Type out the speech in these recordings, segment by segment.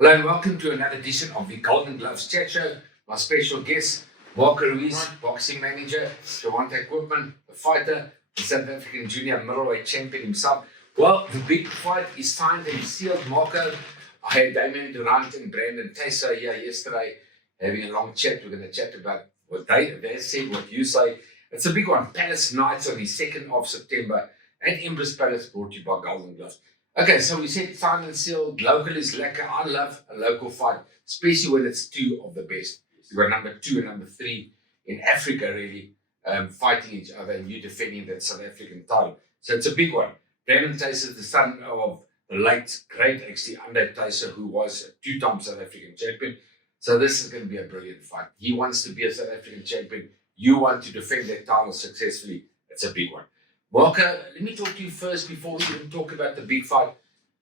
Hello and welcome to another edition of the Golden Gloves Chat Show. My special guest, Marco Ruiz, boxing manager, Shervantaigh Koopman, the fighter, the South African Junior Middleweight champion himself. Well, the big fight is signed and sealed, Marco. I had Damien Durant and Brandon Thysse here yesterday having a long chat. We're going to chat about what they said, what you say. It's a big one. Palace Nights on the 2nd of September at Empress Palace, brought to you by Golden Gloves. Okay, so we said signed and sealed. Local is lekker. I love a local fight, especially when it's two of the best. You've got number 2 and number 3 in Africa, really, fighting each other, and you defending that South African title. So it's a big one. Brandon Thysse is the son of the late, great, actually, Andre Thysse, who was a 2-time South African champion. So this is going to be a brilliant fight. He wants to be a South African champion. You want to defend that title successfully. It's a big one. Marco, let me talk to you first before we even talk about the big fight.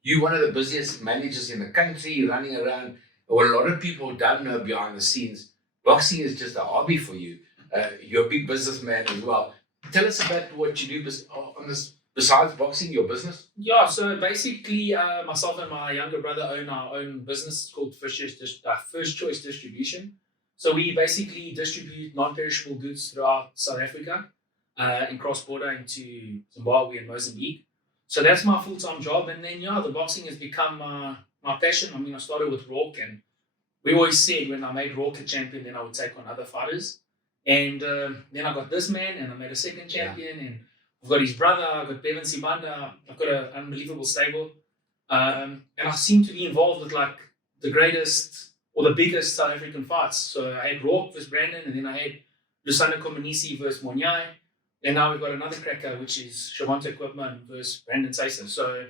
You're one of the busiest managers in the country, running around. What a lot of people don't know behind the scenes, boxing is just a hobby for you. You're a big businessman as well. Tell us about what you do on this, besides boxing, your business. Yeah, so basically, myself and my younger brother own our own business called First Choice Distribution. So we basically distribute non-perishable goods throughout South Africa. And cross-border into Zimbabwe and Mozambique. So that's my full-time job. And then, the boxing has become my passion. I mean, I started with Rourke, and we always said when I made Rourke a champion, then I would take on other fighters. And then I got this man, and I made a second champion, and I've got his brother, I've got Bevan Sibanda, I've got an unbelievable stable. And I seem to be involved with, like, the greatest or the biggest South African fights. So I had Rourke versus Brandon, and then I had Lusanda Komanisi versus Monyai. And now we've got another cracker, which is Shervantaigh Koopman versus Brandon Thysse. So,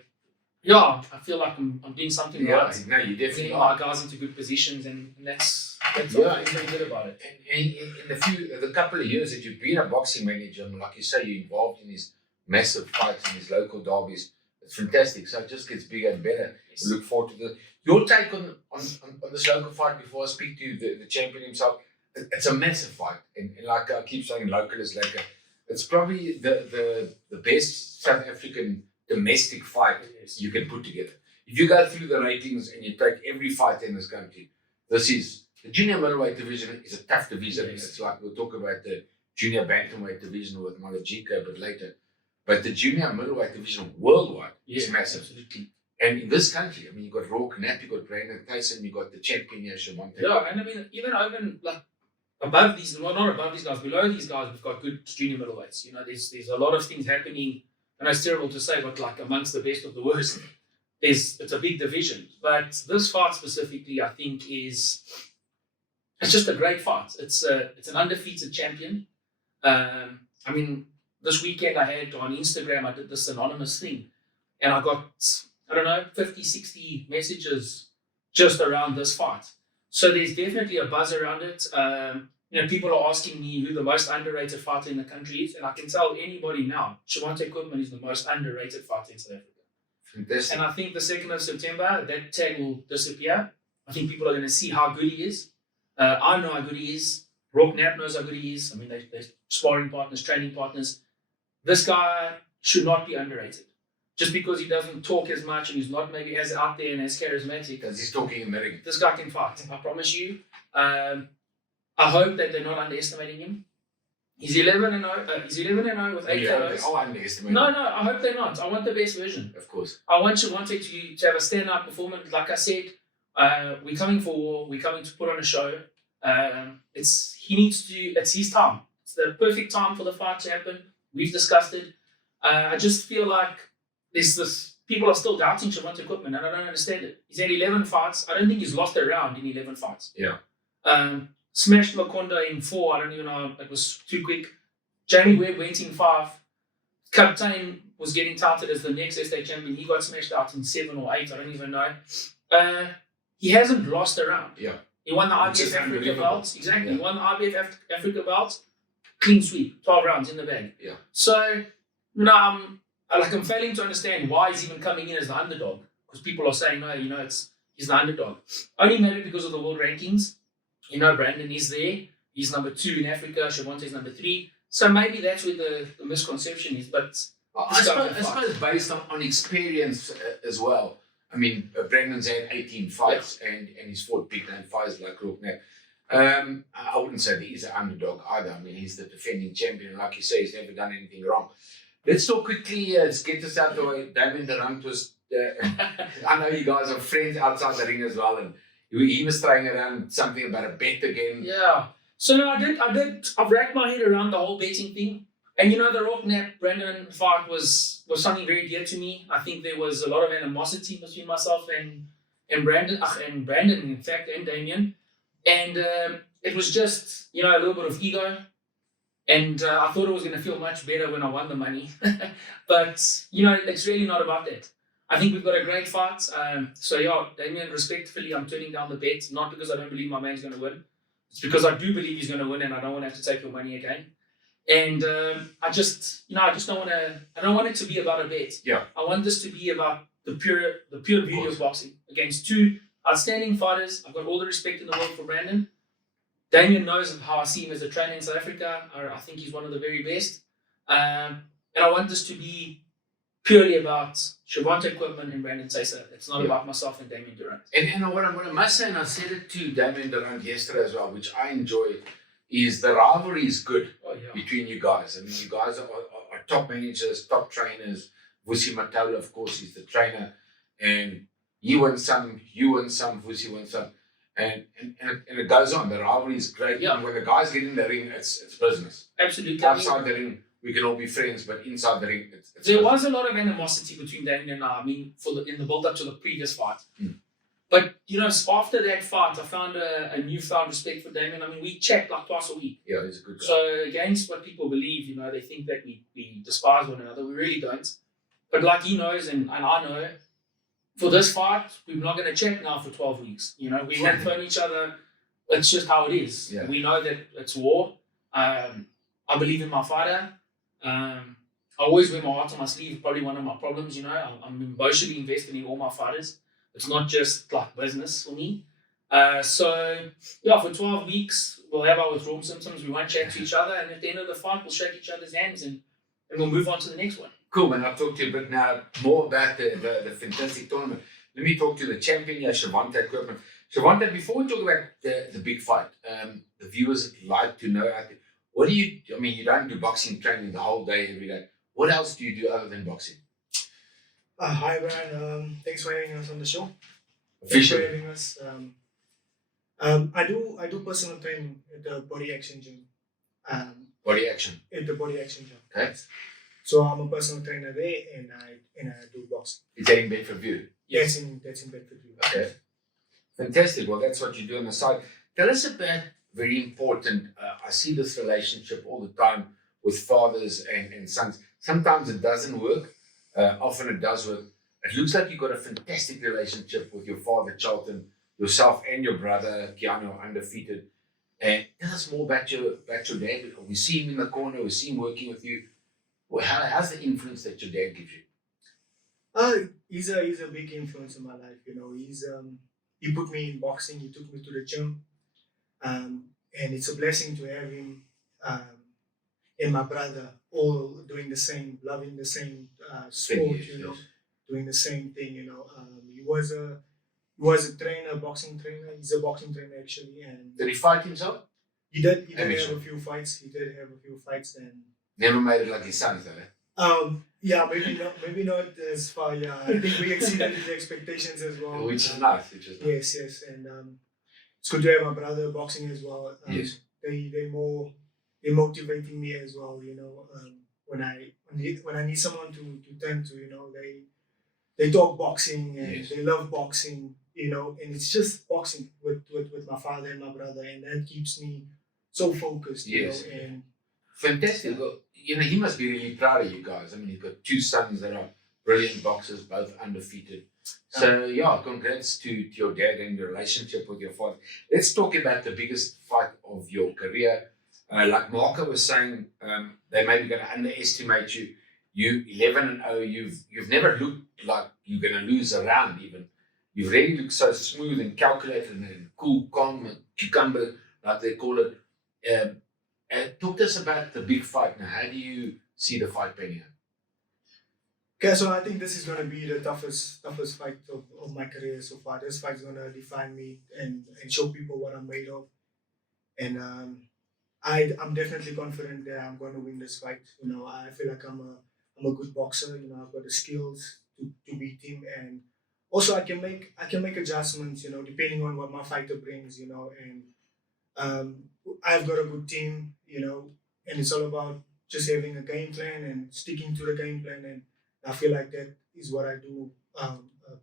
I feel like I'm doing something right. No, you definitely are. My guys into good positions, and that's all I'm very good about it. And in the couple of years that you've been a boxing manager, and like you say, you're involved in these massive fights and these local derbies. It's fantastic. So it just gets bigger and better. Yes. We look forward to this. Your take on this local fight before I speak to the champion himself. It's a massive fight, and like I keep saying, local is lekker. It's probably the best South African domestic fight you can put together. If you go through the ratings and you take every fight in this country, this is the junior middleweight division is a tough division. Yes. It's like we'll talk about the junior bantamweight division with Malajika a bit later. But the junior middleweight division worldwide is massive. Absolutely. And in this country, I mean, you've got Rourke, Knapp, you've got Brandon Thysse, you've got the champion here, Shervantaigh. Yeah, and I mean, even like above these, well, not above these guys, below these guys, we've got good junior middleweights. There's a lot of things happening, and it's terrible to say, but like amongst the best of the worst, it's a big division. But this fight specifically, I think, it's just a great fight. It's an undefeated champion. I mean, this weekend I had on Instagram, I did this anonymous thing, and I got, 50, 60 messages just around this fight. So there's definitely a buzz around it. People are asking me who the most underrated fighter in the country is, and I can tell anybody now, Shervantaigh Koopman is the most underrated fighter in South Africa. Fantastic. And I think the 2nd of September, that tag will disappear. I think people are going to see how good he is. I know how good he is. Rourke Knapp knows how good he is. I mean, they're sparring partners, training partners. This guy should not be underrated. Just because he doesn't talk as much and he's not maybe as out there and as charismatic. Because he's talking in the ring. This guy can fight, I promise you. I hope that they're not underestimating him. He's 11-0. He's 11-0 with 8 KOs. Oh, underestimate. No, I hope they're not. I want the best version. Of course. I want Shervantaigh to have a stand-up performance. Like I said, we're coming for war. We're coming to put on a show. It's his time. It's the perfect time for the fight to happen. We've discussed it. I just feel like people are still doubting Shervantaigh Koopman, and I don't understand it. He's had 11 fights. I don't think he's lost a round in 11 fights. Yeah. Smashed Makonda in 4. I don't even know. It was too quick. Jamie Webb went in 5. Captain was getting touted as the next SA champion. He got smashed out in 7 or 8. I don't even know. He hasn't lost a round. Yeah. He won the IBF Africa belt. Exactly. Yeah. He won the IBF Africa belt. Clean sweep. 12 rounds in the bag. Yeah. So, I'm failing to understand why he's even coming in as the underdog. Because people are saying, no, he's the underdog. Only maybe because of the world rankings. Brandon is there. He's number 2 in Africa. Shervantaigh is number 3. So maybe that's where the misconception is. But I suppose based on experience as well. I mean, Brandon's had 18 fights and he's fought big name fights like Koopman. I wouldn't say that he's an underdog either. I mean, he's the defending champion. Like you say, he's never done anything wrong. Let's talk quickly. Let's get this out the way. Damien Durant was. I know you guys are friends outside the ring as well, and he was throwing around something about a bet again. Yeah. So no, I've racked my head around the whole betting thing, and the Rocknap Brandon fight was something very dear to me. I think there was a lot of animosity between myself and Brandon, in fact, and Damien, and it was just a little bit of ego. And I thought it was going to feel much better when I won the money. But, it's really not about that. I think we've got a great fight. So, Damien, respectfully, I'm turning down the bet. Not because I don't believe my man's going to win. It's because I do believe he's going to win and I don't want to have to take your money again. And I just don't want to, I don't want it to be about a bet. Yeah. I want this to be about the pure beauty of boxing against two outstanding fighters. I've got all the respect in the world for Brandon. Damien knows how I see him as a trainer in South Africa. I think he's one of the very best. And I want this to be purely about Shervantaigh, Koopman and Brandon Thysse. It's not about myself and Damien Durant. And what I must say, and I said it to Damien Durant yesterday as well, which I enjoy, is the rivalry is good between you guys. I mean, you guys are top managers, top trainers. Vusi Matola, of course, is the trainer. And you win some, Vusi wins some. And it goes on. The rivalry is great. Yeah. And when the guys get in the ring, it's business. Absolutely. Outside the ring, we can all be friends, but inside the ring, it's there business. was a lot of animosity between Damien and I. I mean, in the build-up to the previous fight. Mm. But, after that fight, I found a newfound respect for Damien. I mean, we chat like twice a week. Yeah, he's a good guy. So, against what people believe, they think that we despise one another. We really don't. But like he knows and I know, for this fight, we're not going to chat now for 12 weeks. We won't phone each other. It's just how it is. Yeah. We know that it's war. I believe in my fighter. I always wear my heart on my sleeve. Probably one of my problems, I'm emotionally invested in all my fighters. It's not just like business for me. So, for 12 weeks, we'll have our withdrawal symptoms. We won't chat to each other. And at the end of the fight, we'll shake each other's hands and we'll move on to the next one. Cool, man. I'll talk to you a bit now more about the fantastic tournament. Let me talk to the champion here, Shervantaigh Koopman. Shervantaigh, before we talk about the big fight, the viewers like to know, what do you don't do boxing training the whole day, every day. What else do you do other than boxing? Hi, Brian. Thanks for having us on the show. Officially. Thanks for having us. I do personal training at the Body Action Gym. Body action. At the Body Action Gym. Okay. So I'm a personal trainer there, and I do boxing. Is that in Bedfordview? Yes, that's in Bedfordview. Okay. Fantastic. Well, that's what you do on the side. Tell us about, very important, I see this relationship all the time with fathers and sons. Sometimes it doesn't work. Often it does work. It looks like you've got a fantastic relationship with your father, Charlton, yourself and your brother, Keanu, are undefeated. And tell us more about your dad. We see him in the corner. We see him working with you. Well, how's the influence that your dad gives you? He's a big influence in my life. He put me in boxing. He took me to the gym, and it's a blessing to have him and my brother all doing the same, loving the same sport. Doing the same thing. He was a trainer, boxing trainer. He's a boxing trainer actually. And did he fight himself? He did have a few fights. And never made it like his sons, though. Yeah, maybe not as far. Yeah, I think we exceeded the expectations as well. Which is nice. Yes, and it's good to have my brother boxing as well. Yes. They're motivating me as well. When I need someone to turn to, they talk boxing and yes. They love boxing. And it's just boxing with my father and my brother, and that keeps me so focused. Yes. And fantastic. Well, he must be really proud of you guys. I mean, you've got two sons that are brilliant boxers, both undefeated. So, congrats to your dad and your relationship with your father. Let's talk about the biggest fight of your career. Like Marco was saying, they may be going to underestimate you. You 11-0. You've never looked like you're going to lose a round even. You've really looked so smooth and calculated and cool, calm, and cucumber, like they call it. Talk to us about the big fight now. How do you see the fight panning out? Okay, so I think this is gonna be the toughest fight of my career so far. This fight's gonna define me and show people what I'm made of. And I'm definitely confident that I'm gonna win this fight. You know, I feel like I'm a good boxer. You know, I've got the skills to beat him, and also I can make adjustments. You know, depending on what my fighter brings. You know, and I've got a good team. You know, and it's all about just having a game plan and sticking to the game plan. And I feel like that is what I do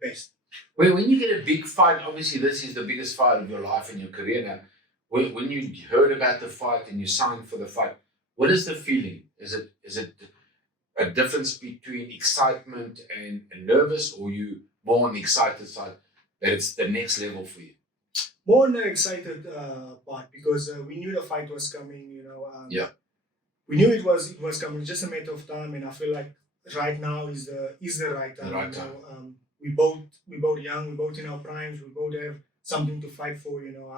best. Well, when you get a big fight, obviously this is the biggest fight of your life and your career now. When you heard about the fight and you signed for the fight, what is the feeling? Is it a difference between excitement and nervous, or you more on the excited side that it's the next level for you? More on the excited part because we knew the fight was coming. You know, Yeah. we knew it was coming. Just a matter of time, and I feel like right now is the right time. The right you know? time. We both young. We both in our primes. We both have something to fight for. You know,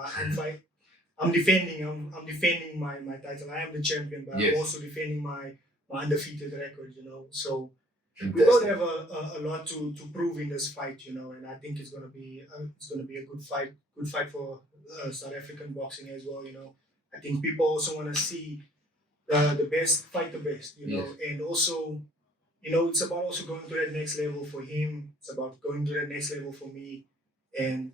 I'm defending. I'm defending my title. I am the champion, but Yes. I'm also defending my undefeated record. You know, so we Fantastic. both have a lot to prove in this fight. You know, and I think it's gonna be a good fight. Good fight for South African boxing as well. You know, I think people also want to see the best fight the best. You know, and also. You know, it's about also going to that next level for him. It's about going to that next level for me, and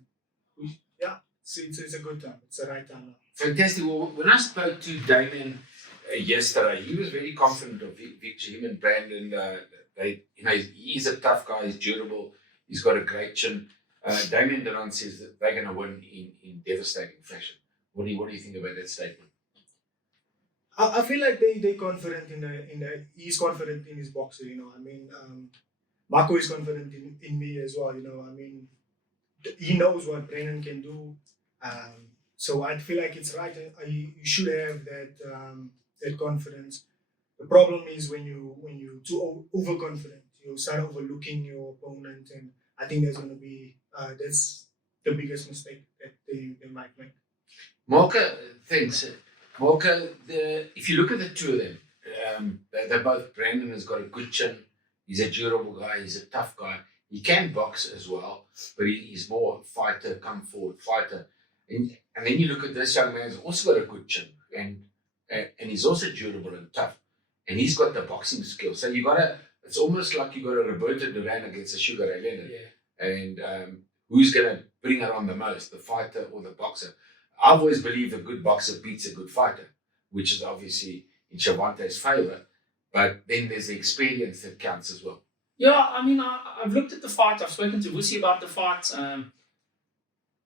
yeah, it's a good time. It's the right time now. Fantastic. Well, when I spoke to Damien yesterday, he was very confident of Victor. Him and Brandon, he's a tough guy. He's durable. He's got a great chin. Damien Duran says that they're going to win in devastating fashion. What do you think about that statement? I feel like they confident he's confident in his boxer. You know, I mean, Marco is confident in me as well. You know, I mean, he knows what Brandon can do. So I feel like it's right. You should have that confidence. The problem is when you too overconfident, you start overlooking your opponent, and I think that's the biggest mistake that they might make. Marco thinks. Marco, if you look at the two of them, they're both. Brandon has got a good chin. He's a durable guy. He's a tough guy. He can box as well, but he's more a fighter, come forward fighter. And then you look at this young man who's also got a good chin, and he's also durable and tough, and he's got the boxing skills. So it's almost like you got a Roberto Duran against a Sugar Ray Leonard. Yeah. And who's going to bring it on the most, the fighter or the boxer? I've always believed a good boxer beats a good fighter, which is obviously in Shervantaigh's favour. But then there's the experience that counts as well. Yeah, I mean, I've looked at the fight. I've spoken to Vusi about the fight.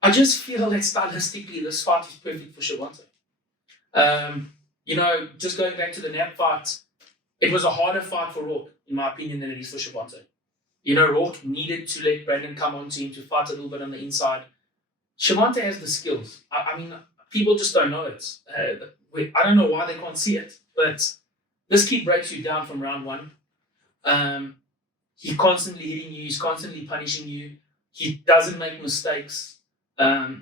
I just feel that stylistically, this fight is perfect for Shervantaigh. You know, just going back to the Nap fight, it was a harder fight for Rourke, in my opinion, than it is for Shervantaigh. You know, Rourke needed to let Brandon come onto him to fight a little bit on the inside. Shervantaigh has the skills. I mean, people just don't know it. I don't know why they can't see it, but this kid breaks you down from round one. He's constantly hitting you. He's constantly punishing you. He doesn't make mistakes. I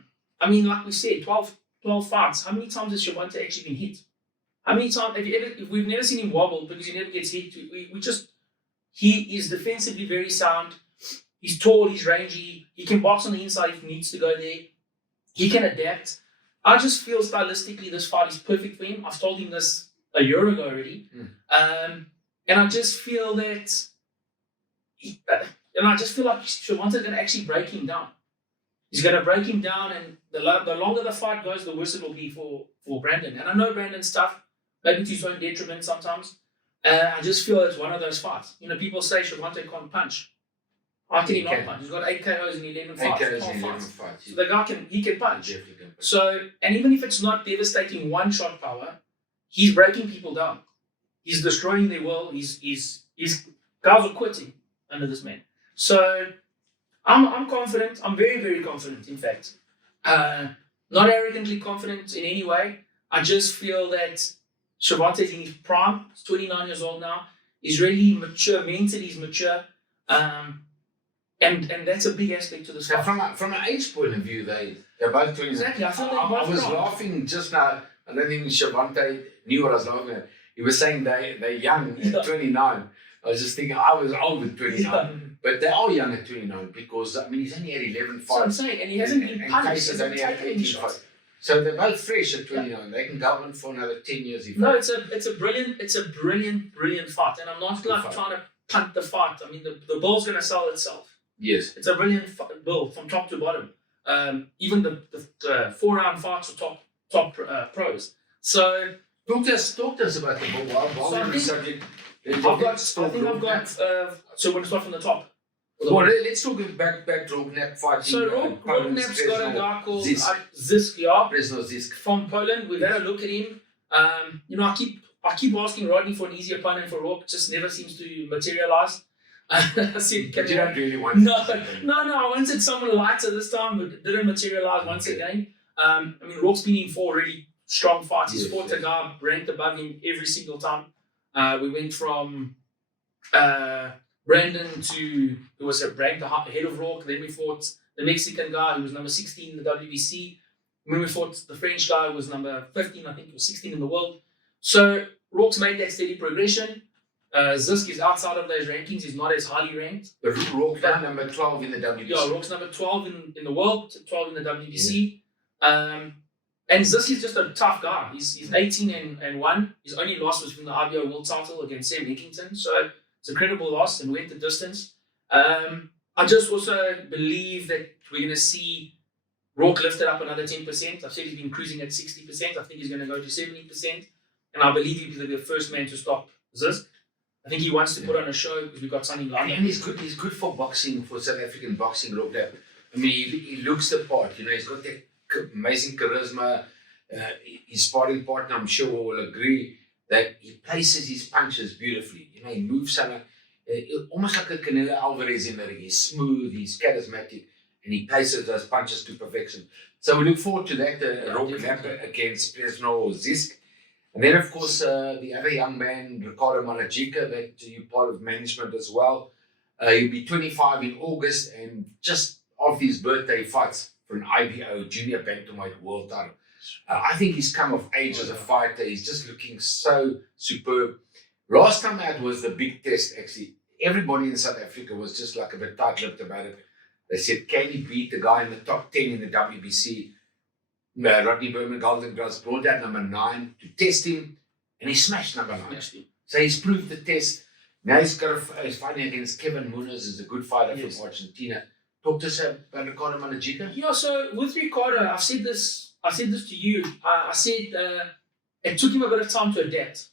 mean, like we said, 12 fights. How many times has Shervantaigh actually been hit? How many times if we've never seen him wobble because he never gets hit. He is defensively very sound. He's tall, he's rangy, he can box on the inside if he needs to go there. He can adapt. I just feel stylistically this fight is perfect for him. I've told him this a year ago already. And I just feel that like Shervantaigh's going to actually break him down. He's going to break him down, and the longer the fight goes, the worse it will be for Brandon. And I know Brandon's tough, maybe to his own detriment sometimes. I just feel it's one of those fights. You know, people say Shervantaigh can't punch. How can he not punch? He's got 8 KOs in 11 fights. 8 KOs in 11 fights. So the guy can punch. So, and even if it's not devastating one-shot power, he's breaking people down. He's destroying their will. He's guys are quitting under this man. So I'm confident. I'm very, very confident, in fact. Not arrogantly confident in any way. I just feel that Shervantaigh's in his prime. He's 29 years old now. He's really mature. Mentally, he's mature. And that's a big aspect to the sport. From an age point of view, they're both 29. Exactly. I was laughing just now. I don't think Shervantaigh knew what I was laughing at. He was saying they're young at 29. I was just thinking I was old at 29. Yeah. But they are young at 29 because, I mean, he's only had 11 So I'm fights. saying, and he hasn't been And punished. Thysse He has hasn't only had taken any 18 shots. fights. So they're both fresh at 29. They can go on for another 10 years if No, they- it's a brilliant fight, and I'm not Good like fight. trying to punt the fight. I mean, the bill's gonna sell itself. Yes. It's a brilliant bill from top to bottom. Even the 4-round fights are top pros. So Talk to us about the ball. While So we're I on the think subject, I think I've got. So we're gonna start from the top. Well, let's talk back Rognap fighting. So Rognap's got a guy called Zisk. Zisk, yeah, Zisk. from Poland. We've had a look at him. I keep asking Rodney for an easy opponent for Rock, just never seems to materialize. I said, But you don't really want No, I wanted someone lighter this time, but it didn't materialize once again. I mean, Rock's been in 4 really strong fights. He's fought a guy ranked above him every single time. We went from Brandon who was ranked ahead of Rock. Then we fought the Mexican guy who was number 16 in the WBC. When we fought the French guy who was number 15, I think he was 16 in the world. So Rock's made that steady progression. Zisk is outside of those rankings. He's not as highly ranked. But Rock now number 12 in the WBC. Yeah, Rock's number 12 in the world, 12 in the WBC. And Zisk is just a tough guy. He's 18 and 1. His only loss was from the IBO world title against Sam Hickington. So it's a credible loss and went the distance. I just also believe that we're going to see Rock lifted up another 10%. I've said he's been cruising at 60%. I think he's going to go to 70%. And I believe he'll be the first man to stop Zisk. I think he wants to put on a show because we've got something like that. And he's good for boxing, for South African boxing. Rognap. I mean, he looks the part. You know, he's got that amazing charisma. His sparring partner, I'm sure, will agree that he places his punches beautifully. You know, he moves almost like a Canelo Alvarez in the ring. He's smooth, he's charismatic, and he places those punches to perfection. So we look forward to that, Rognap against Presno Zisk. And then, of course, the other young man, Ricardo Malajika, that you're part of management as well. He'll be 25 in August, and just after his birthday, he fights for an IBO Junior Bantamweight world title. I think he's come of age as a fighter. He's just looking so superb. Last time out was the big test, actually. Everybody in South Africa was just like a bit tight-lipped about it. They said, can he beat the guy in the top 10 in the WBC? Rodney Berman, Golden Gloves, brought out number 9 to test him, and he smashed number 9. So he's proved the test. Now he's fighting against Kevin Munoz, who's a good fighter from Argentina. Talk to us about Ricardo Malajika. Yeah, so with Ricardo, I've said this to you. I said it took him a bit of time to adapt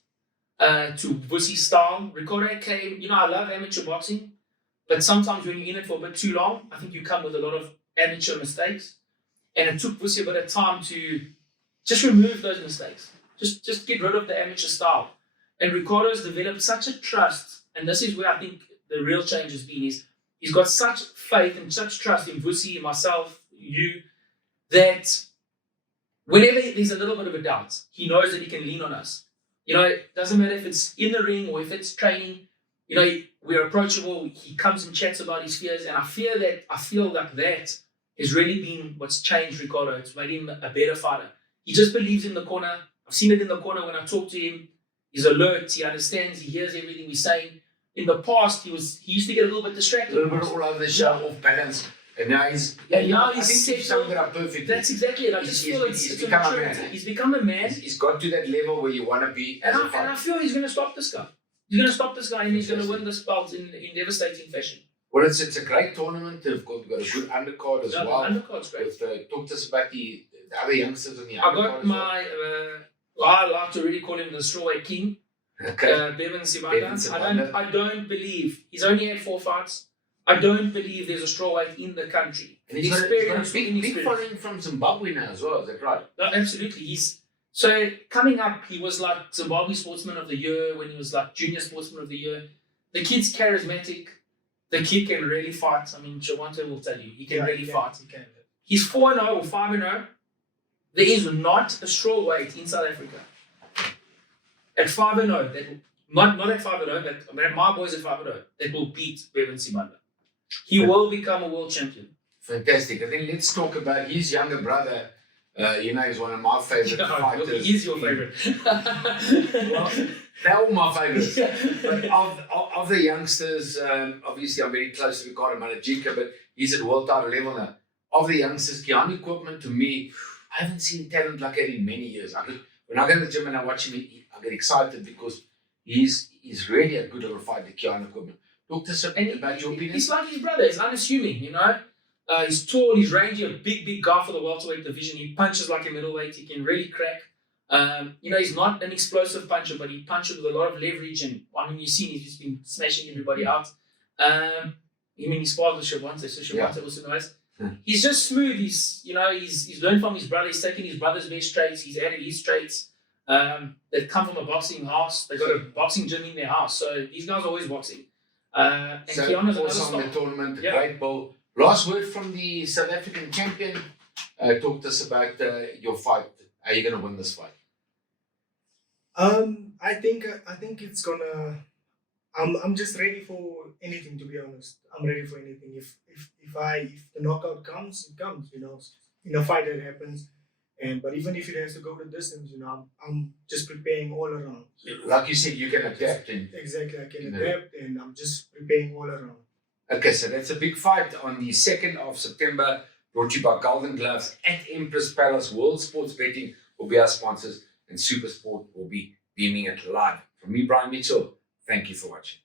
to Vussi's style. Ricardo came, I love amateur boxing, but sometimes when you're in it for a bit too long, I think you come with a lot of amateur mistakes. And it took Vussi a bit of time to just remove those mistakes. Just get rid of the amateur style. And Ricardo's developed such a trust, and this is where I think the real change has been, is he's got such faith and such trust in Vussi, myself, you, that whenever there's a little bit of a doubt, he knows that he can lean on us. It doesn't matter if it's in the ring or if it's training. We're approachable. He comes and chats about his fears, and I feel like that has really been what's changed Ricardo. It's made him a better fighter. He just believes in the corner. I've seen it in the corner when I talk to him. He's alert. He understands. He hears everything we're saying. In the past, he used to get a little bit distracted. A little bit all over the show, off balance. And now he's summed it up perfectly. That's exactly it. I just feel it's become a man. He's become a man. He's got to that level where you want to be as a fighter. And I feel he's going to stop this guy. He's going to stop this guy, and he's going to win this belt in devastating fashion. Well, it's a great tournament. We've got a good undercard as well. The undercard's great. Talk to us about the other youngsters on the undercard. I got my, I like to really call him the strawweight king. Okay. Bevan Sibanda. I don't believe, he's only had 4 fights. I don't believe there's a strawweight in the country. And he's got a big following from Zimbabwe now as well, is that right? No, absolutely. So coming up, he was like Zimbabwe Sportsman of the Year when he was like Junior Sportsman of the Year. The kid's charismatic. The kid can really fight. I mean, Shervantaigh will tell you, he can really fight. He can. He's 4-0 or 5-0. There is not a strawweight in South Africa at 5-0 not at 5-0, but my boys at 5-0 that will beat Bevan Sibanda. He will become a world champion. Fantastic. And then let's talk about his younger brother, You know, he's one of my favorite fighters. He is your favorite. Well, they're all my favorites. But of the youngsters, obviously I'm very close to Ricardo Malajika, but he's at world title level now. Of the youngsters, Koopman, to me, I haven't seen talent like that in many years. When I go to the gym and I watch him, I get excited because he's really a good little fighter, Koopman. Talk to us about your opinion. He's like his brother. He's unassuming, you know. He's tall, he's rangy, a big guy for the welterweight division. He punches like a middleweight. He can really crack. You know, he's not an explosive puncher, but he punches with a lot of leverage. And I mean, you've seen he's just been smashing everybody out. I mean, he's part of the Shervantaigh, so Shervantaigh also knows. He's just smooth. He's learned from his brother. He's taken his brother's best traits. He's added his traits. They come from a boxing house. They got a boxing gym in their house. So these guys are always boxing. And so Keanu's also on the tournament, a great ball. Last word from the South African champion. Talk to us about your fight. How are you going to win this fight? I think it's gonna. I'm just ready for anything, to be honest. I'm ready for anything. If the knockout comes, it comes. You know, in a fight that happens. But even if it has to go the distance, you know, I'm just preparing all around. Like you said, you can adapt. Exactly, I can adapt, and I'm just preparing all around. Okay, so that's a big fight on the 2nd of September, brought to you by Golden Gloves at Empress Palace. World Sports Betting will be our sponsors, and Super Sport will be beaming it live. From me, Brian Mitchell, thank you for watching.